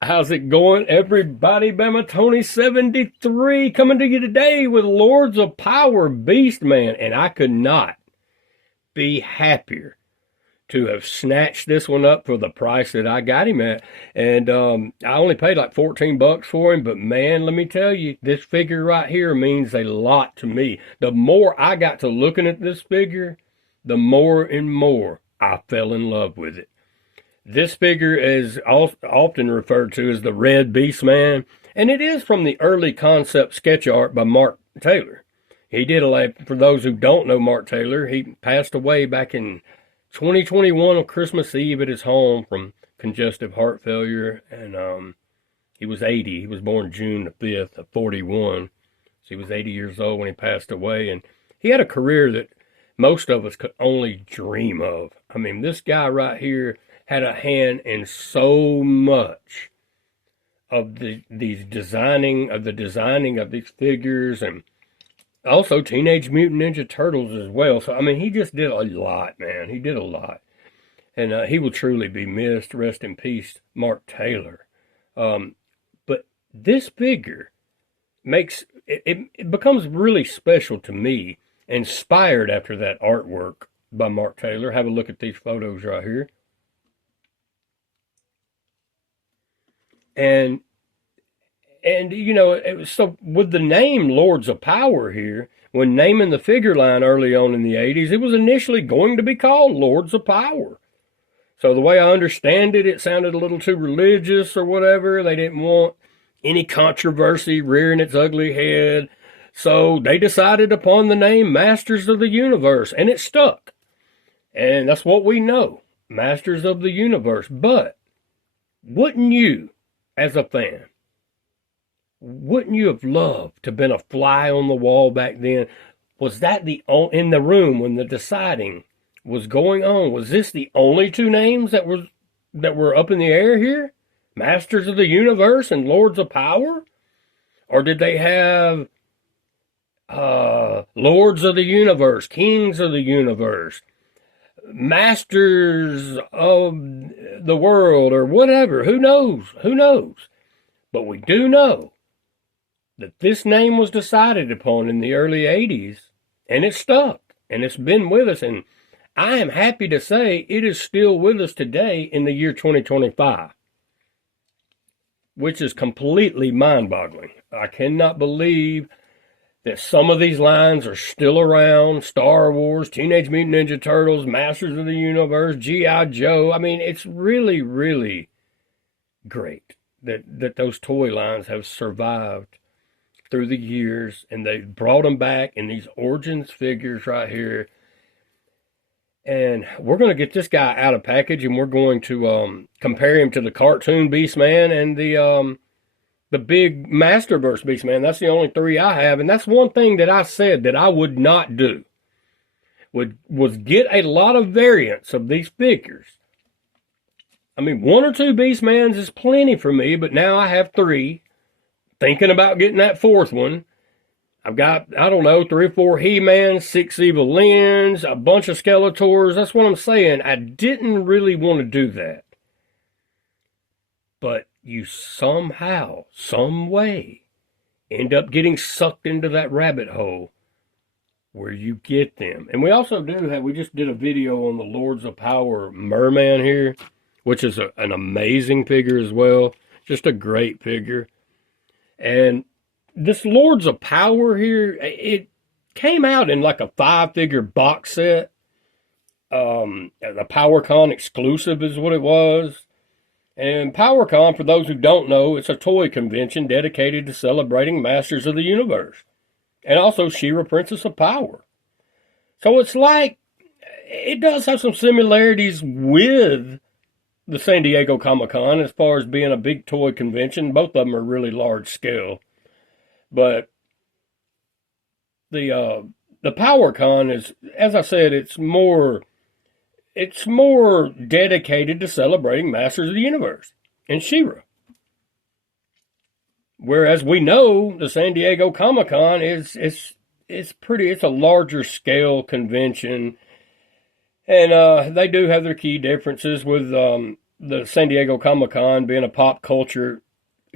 How's it going, everybody? Bama Tony 73 coming to you today with Lords of Power Beast Man, and I could not be happier to have snatched this one up for the price that I got him at. And I only paid like 14 bucks for him, but man, let me tell you, this figure right here means a lot to me. The more I got to looking at this figure, the more and more I fell in love with it. This figure is often referred to as the Red Beast Man, and it is from the early concept sketch art by Mark Taylor. He did for those who don't know Mark Taylor, he passed away back in 2021 on Christmas Eve at his home from congestive heart failure, and he was 80. He was born June the 5th of 41, so he was 80 years old when he passed away, and he had a career that most of us could only dream of. I mean, this guy right here had a hand in so much of the designing of these figures, and also Teenage Mutant Ninja Turtles as well. So I mean, he just did a lot, man. He did a lot, and he will truly be missed. Rest in peace, Mark Taylor. But this figure it becomes really special to me, inspired after that artwork by Mark Taylor. Have a look at these photos right here. And you know, it was so with the name Lords of Power here, when naming the figure line early on in the 80s, it was initially going to be called Lords of Power. So the way I understand it, it sounded a little too religious or whatever. They didn't want any controversy rearing its ugly head. So they decided upon the name Masters of the Universe, and it stuck. And that's what we know, Masters of the Universe. But wouldn't you, as a fan, wouldn't you have loved to have been a fly on the wall back then? Was that in the room when the deciding was going on? Was this the only two names that were up in the air here? Masters of the Universe and Lords of Power? Or did they have Lords of the Universe, Kings of the Universe, Masters of the World, or whatever? Who knows? Who knows? But we do know that this name was decided upon in the early 80s, and it stuck, and it's been with us, and I am happy to say it is still with us today in the year 2025, which is completely mind-boggling. I cannot believe that some of these lines are still around. Star Wars, Teenage Mutant Ninja Turtles, Masters of the Universe, G.I. Joe. I mean, it's really, really great that those toy lines have survived through the years, and they brought them back in these Origins figures right here. And we're going to get this guy out of package, and we're going to compare him to the cartoon Beastman and the big Masterverse Beastman. That's the only three I have, and that's one thing that I said that I would not do. Was get a lot of variants of these figures. I mean, one or two Beastmans is plenty for me, but now I have three. Thinking about getting that fourth one. I've got, I don't know, 3 or 4 He-Mans, 6 Evil Lyns, a bunch of Skeletors. That's what I'm saying. I didn't really want to do that. But you somehow, some way, end up getting sucked into that rabbit hole where you get them. And we also we just did a video on the Lords of Power Mer-Man here, which is an amazing figure as well. Just a great figure. And this Lords of Power here, it came out in like a 5-figure box set. The PowerCon exclusive is what it was. And PowerCon, for those who don't know, it's a toy convention dedicated to celebrating Masters of the Universe. And also She-Ra, Princess of Power. So it's like, it does have some similarities with the San Diego Comic-Con as far as being a big toy convention. Both of them are really large scale. But the PowerCon is, as I said, it's more dedicated to celebrating Masters of the Universe and She-Ra. Whereas we know the San Diego Comic-Con it's a larger scale convention. And they do have their key differences with the San Diego Comic-Con being a pop culture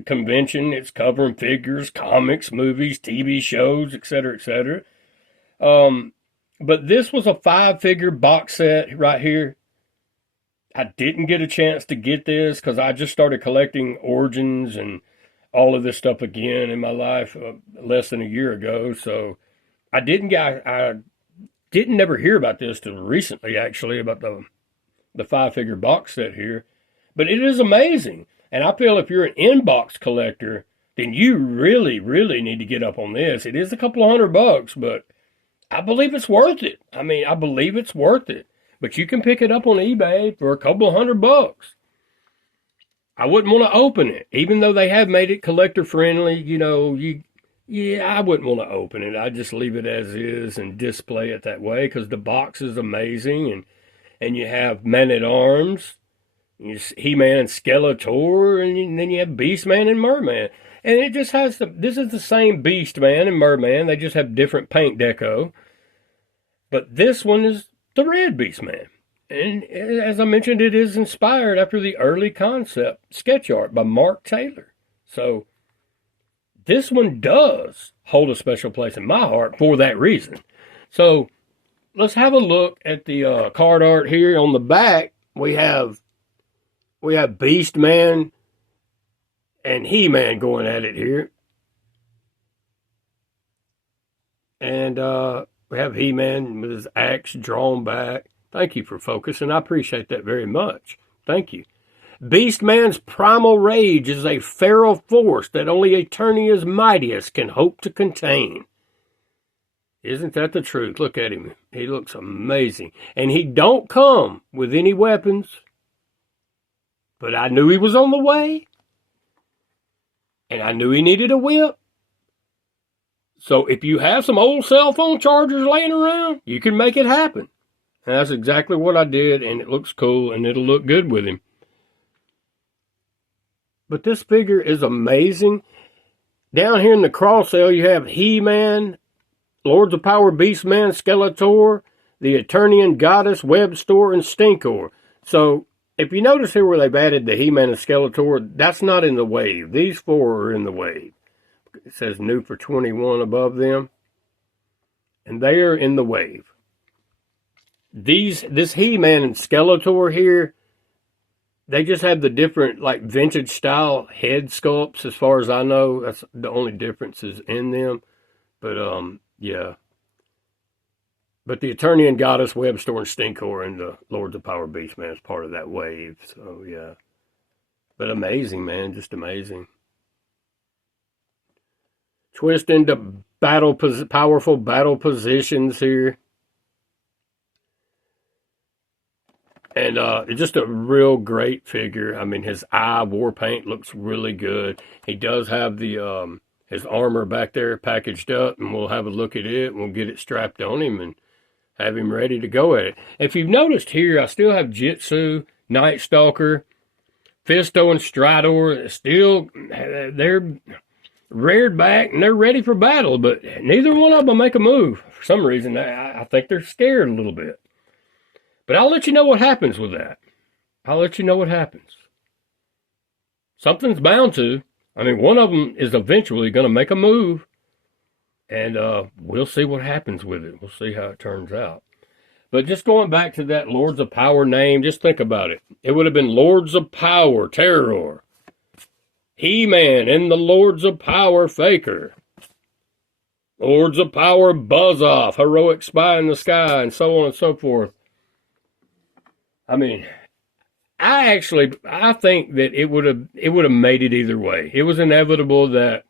convention. It's covering figures, comics, movies, TV shows, etc., etc. But this was a 5-figure box set right here. I didn't get a chance to get this because I just started collecting Origins and all of this stuff again in my life less than a year ago. So I didn't never hear about this till recently, actually, about the 5-figure box set here. But it is amazing. And I feel if you're an in-box collector, then you really, really need to get up on this. It is a couple of $100, but I believe it's worth it. I mean, I believe it's worth it. But you can pick it up on eBay for a couple of $100. I wouldn't want to open it, even though they have made it collector friendly. You know, I wouldn't want to open it. I'd just leave it as is and display it that way because the box is amazing, and you have Man-at-Arms, He-Man and Skeletor, and then you have Beast-Man and Mer-Man. And it just has this is the same Beast-Man and Mer-Man. They just have different paint deco. But this one is the red Beast-Man. And as I mentioned, it is inspired after the early concept sketch art by Mark Taylor. So this one does hold a special place in my heart for that reason. So let's have a look at the card art here. On the back, we have Beast-Man and He-Man going at it here. And we have He-Man with his axe drawn back. Thank you for focusing. I appreciate that very much. Thank you. Beast-Man's primal rage is a feral force that only Eternia's mightiest can hope to contain. Isn't that the truth? Look at him. He looks amazing. And he don't come with any weapons. But I knew he was on the way. And I knew he needed a whip. So if you have some old cell phone chargers laying around, you can make it happen. And that's exactly what I did, and it looks cool, and it'll look good with him. But this figure is amazing. Down here in the cross sale, you have He-Man, Lords of Power Beast-Man, Skeletor, the Eternian Goddess, Webstor, and Stinkor. So if you notice here where they've added the He-Man and Skeletor, that's not in the wave. These four are in the wave. It says new for 21 above them. And they are in the wave. This He-Man and Skeletor here, they just have the different, like, vintage style head sculpts as far as I know. That's the only differences in them. But, yeah. But the Eternian Goddess, Webstor, and Stinkor, and the Lords of Power Beast-Man is part of that wave. So, yeah. But amazing, man. Just amazing. Twist into powerful battle positions here. And it's just a real great figure. I mean, his war paint looks really good. He does have the his armor back there packaged up, and we'll have a look at it. We'll get it strapped on him and have him ready to go at it. If you've noticed here, I still have Jitsu, Night Stalker, Fisto, and Stridor. Still, they're reared back, and they're ready for battle, but neither one of them make a move. For some reason, I think they're scared a little bit. But I'll let you know what happens with that. I'll let you know what happens. Something's bound to. I mean, one of them is eventually going to make a move. And we'll see what happens with it. We'll see how it turns out. But just going back to that Lords of Power name, just think about it. It would have been Lords of Power Terror, He-Man and the Lords of Power Faker, Lords of Power Buzz-Off, Heroic Spy in the Sky, and so on and so forth. I mean, I think that it would have made it either way. It was inevitable that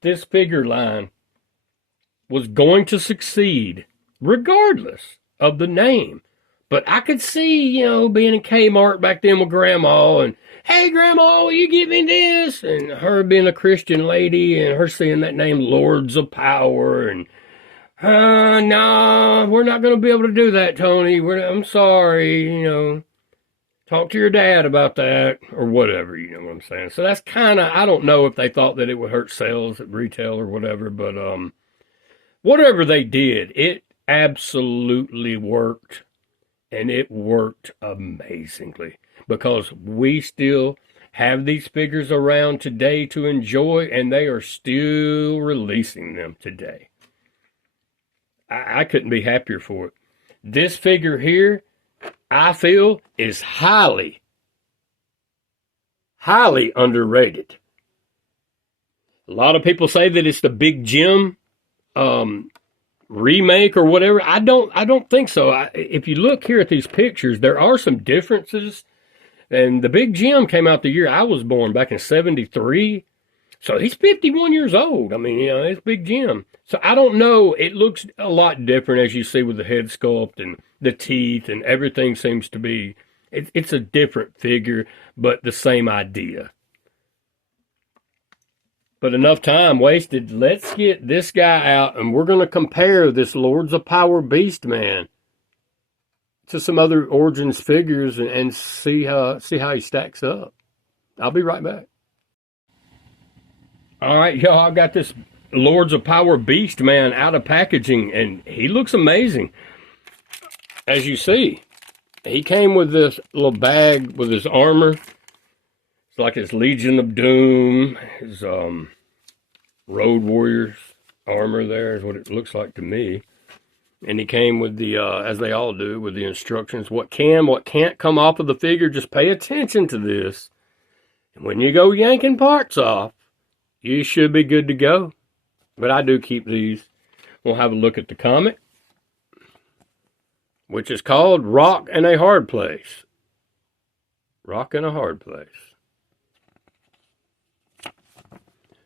this figure line was going to succeed regardless of the name. But I could see, being in Kmart back then with Grandma and, hey, Grandma, will you give me this? And her being a Christian lady and her seeing that name Lords of Power and, no, we're not going to be able to do that, Tony. I'm sorry, talk to your dad about that or whatever, you know what I'm saying? So that's kind of, I don't know if they thought that it would hurt sales at retail or whatever, but whatever they did, it absolutely worked, and it worked amazingly. because we still have these figures around today to enjoy, and they are still releasing them today. I couldn't be happier for it. This figure here, I feel, is highly underrated. A lot of people say that it's the Big Jim remake or whatever. I don't think so. If you look here at these pictures, there are some differences. And the Big Jim came out the year I was born, back in '73. So he's 51 years old. I mean, it's Big Jim. So I don't know. It looks a lot different, as you see, with the head sculpt and the teeth, and everything seems to be, it's a different figure, but the same idea. But enough time wasted. Let's get this guy out, and we're going to compare this Lords of Power Beast Man to some other Origins figures and see how he stacks up. I'll be right back. All right, y'all, I've got this Lords of Power Beast Man out of packaging, and he looks amazing. As you see, he came with this little bag with his armor. It's like his Legion of Doom, his Road Warriors armor there is what it looks like to me. And he came with the, as they all do, with the instructions. What can, what can't come off of the figure, just pay attention to this. And when you go yanking parts off, you should be good to go. But I do keep these. We'll have a look at the comic, which is called Rock in a Hard Place. Rock in a Hard Place.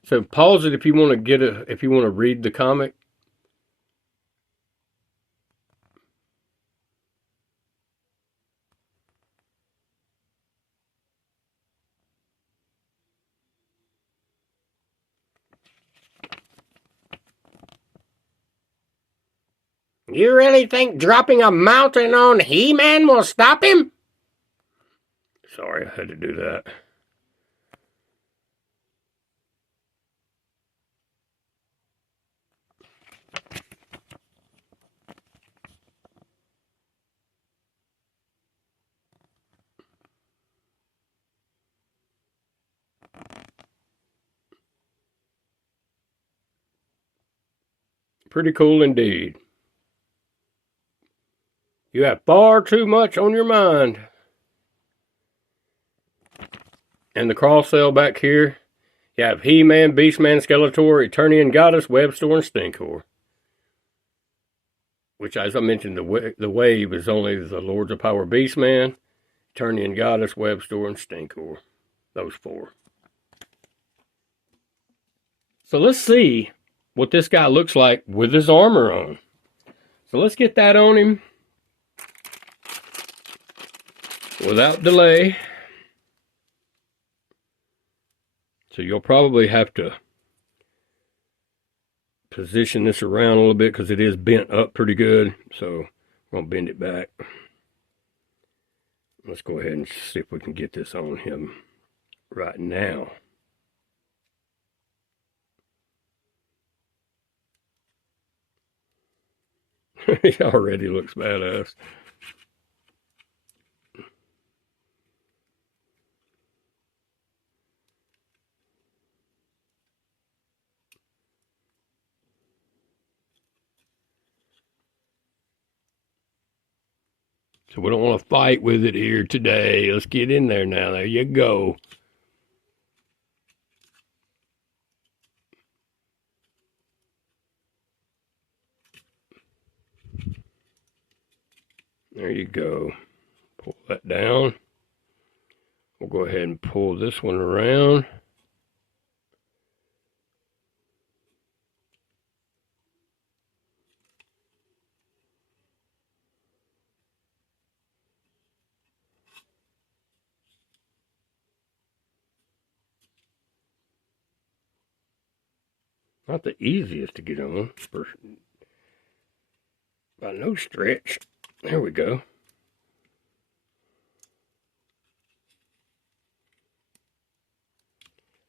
So pause it if you want to read the comic. You really think dropping a mountain on He-Man will stop him? Sorry, I had to do that. Pretty cool indeed. You have far too much on your mind. And the cross cell back here, you have He-Man, Beastman, Skeletor, Eternian Goddess, Webstor, and Stinkor. Which, as I mentioned, the wave is only the Lords of Power Beastman, Eternian Goddess, Webstor, and Stinkor. Those four. So let's see what this guy looks like with his armor on. So let's get that on him without delay. So you'll probably have to position this around a little bit because it is bent up pretty good. So I'm going to bend it back. Let's go ahead and see if we can get this on him right now. He already looks badass. So we don't want to fight with it here today. Let's get in there now. There you go. There you go. Pull that down. We'll go ahead and pull this one around. Not the easiest to get on, by no stretch. There we go.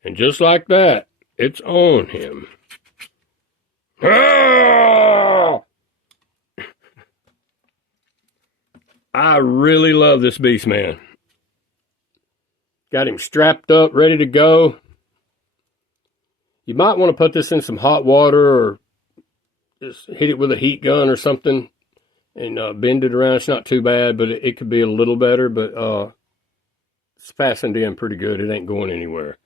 And just like that, it's on him. Ah! I really love this Beast Man. Got him strapped up, ready to go. You might want to put this in some hot water or just hit it with a heat gun or something and bend it around. It's not too bad, but it could be a little better, but it's fastened in pretty good. It ain't going anywhere.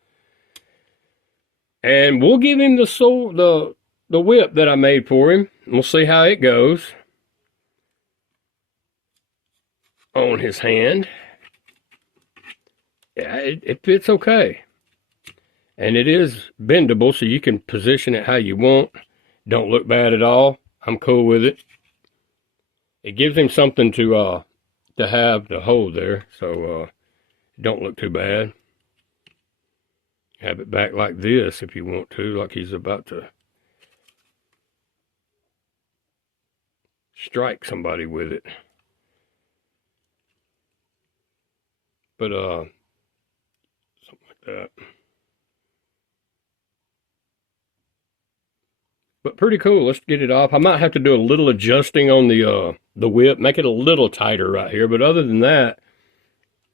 And we'll give him the whip that I made for him. We'll see how it goes on his hand. Yeah, it fits okay. And it is bendable, so you can position it how you want. Don't look bad at all. I'm cool with it. It gives him something to have to hold there, so don't look too bad. Have it back like this if you want to, like he's about to strike somebody with it. But something like that. But pretty cool. Let's get it off. I might have to do a little adjusting on the whip, make it a little tighter right here. But other than that,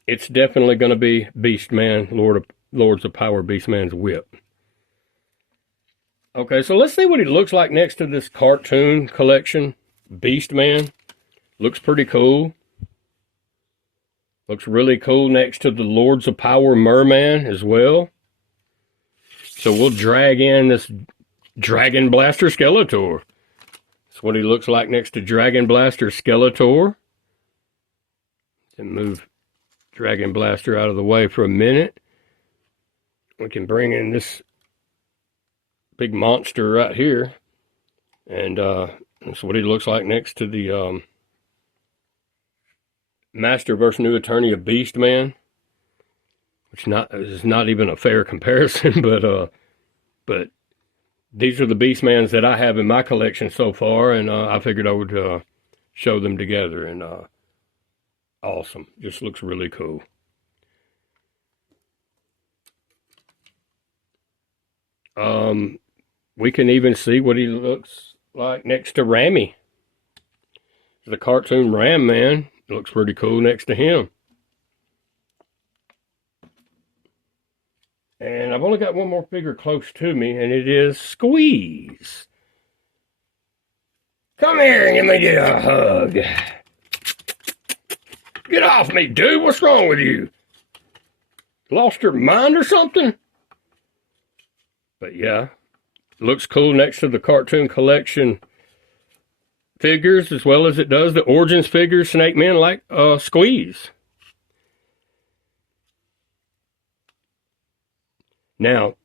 it's definitely going to be Beastman, Lords of Power Beastman's whip. Okay, so let's see what he looks like next to this cartoon collection. Beastman. Looks pretty cool. Looks really cool next to the Lords of Power Mer-Man as well. So we'll drag in this Dragon Blaster Skeletor. That's what he looks like next to Dragon Blaster Skeletor. And move Dragon Blaster out of the way for a minute. We can bring in this big monster right here. And that's what he looks like next to the Master vs. New Attorney of Beastman. Which is not even a fair comparison, but these are the Beastmans that I have in my collection so far, and I figured I would show them together, and awesome. Just looks really cool. We can even see what he looks like next to Rammy. The cartoon Ram Man looks pretty cool next to him. And I've only got one more figure close to me, and it is Squeeze. Come here and let me get a hug. Get off me, dude. What's wrong with you? Lost your mind or something? But yeah, looks cool next to the cartoon collection figures, as well as it does the Origins figures, Snake Men, like Squeeze. Now,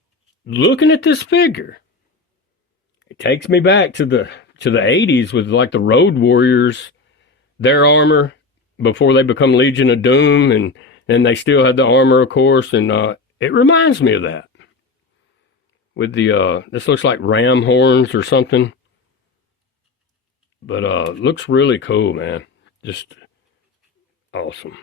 looking at this figure, it takes me back to the 80s with like the Road Warriors, their armor before they become Legion of Doom, and then they still had the armor, of course, and it reminds me of that. With the this looks like ram horns or something, but looks really cool, man. Just awesome.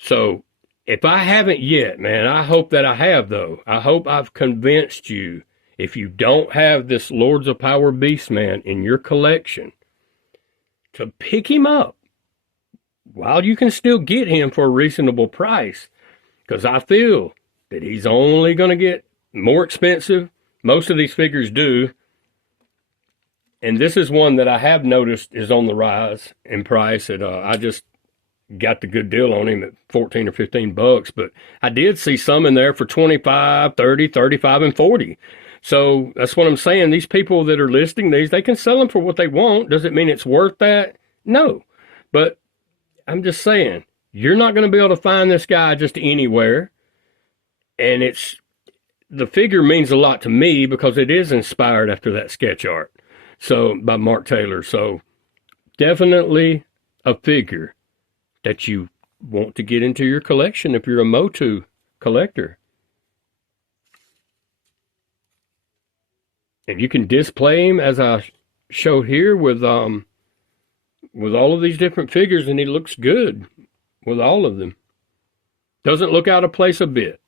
So if I haven't yet, man, I hope that I have, though. I hope I've convinced you, if you don't have this Lords of Power Beastman in your collection, to pick him up while you can still get him for a reasonable price. Because I feel that he's only going to get more expensive. Most of these figures do. And this is one that I have noticed is on the rise in price. I just got the good deal on him at 14 or 15 bucks, but I did see some in there for 25, 30, 35, and 40. So that's what I'm saying. These people that are listing these, they can sell them for what they want. Does it mean it's worth that? No. But I'm just saying, you're not going to be able to find this guy just anywhere. And the figure means a lot to me because it is inspired after that sketch art. So by Mark Taylor. So definitely a figure that you want to get into your collection if you're a MOTU collector. And you can display him as I showed here with all of these different figures, and he looks good with all of them. Doesn't look out of place a bit.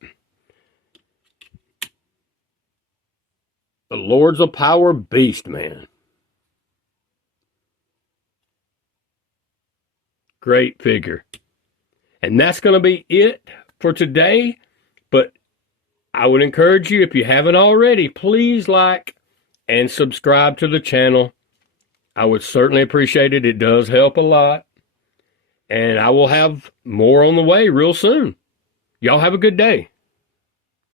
The Lords of Power Beastman. Great figure. And that's going to be it for today. But I would encourage you, if you haven't already, please like and subscribe to the channel. I would certainly appreciate it. It does help a lot. And I will have more on the way real soon. Y'all have a good day.